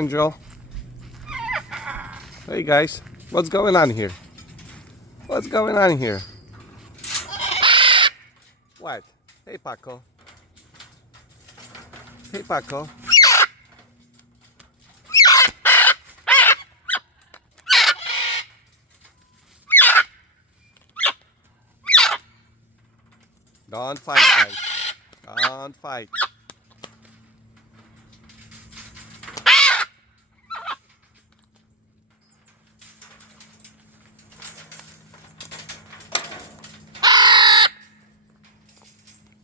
Angel. Hey guys, what's going on here? What's going on here? What? Hey Paco. Hey Paco. Don't fight, guys. Don't fight.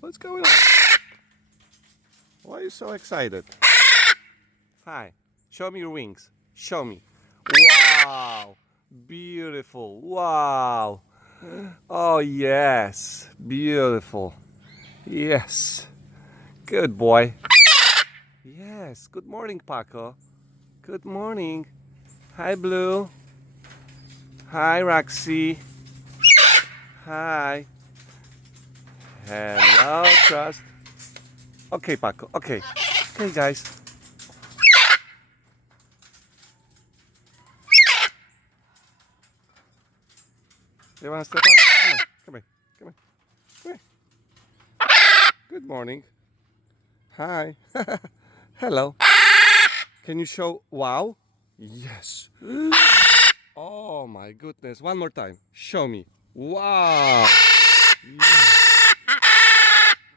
What's going on? Why are you so excited? Hi. Show me your wings. Show me. Wow. Beautiful. Wow. Oh, yes. Beautiful. Yes. Good boy. Yes. Good morning, Paco. Good morning. Hi, Blue. Hi, Roxy. Hi. Hello, Trust. Okay, Paco. Okay. Okay, guys. You want to step up? Come here. Come here. Come here. Come here. Good morning. Hi. Hello. Can you show wow? Yes. Oh my goodness. One more time. Show me. Wow. Yes.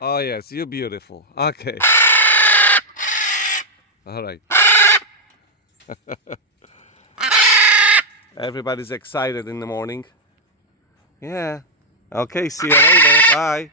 Oh yes, you're beautiful. Okay. All right. Everybody's excited in the morning. Yeah. Okay, see you later. Bye.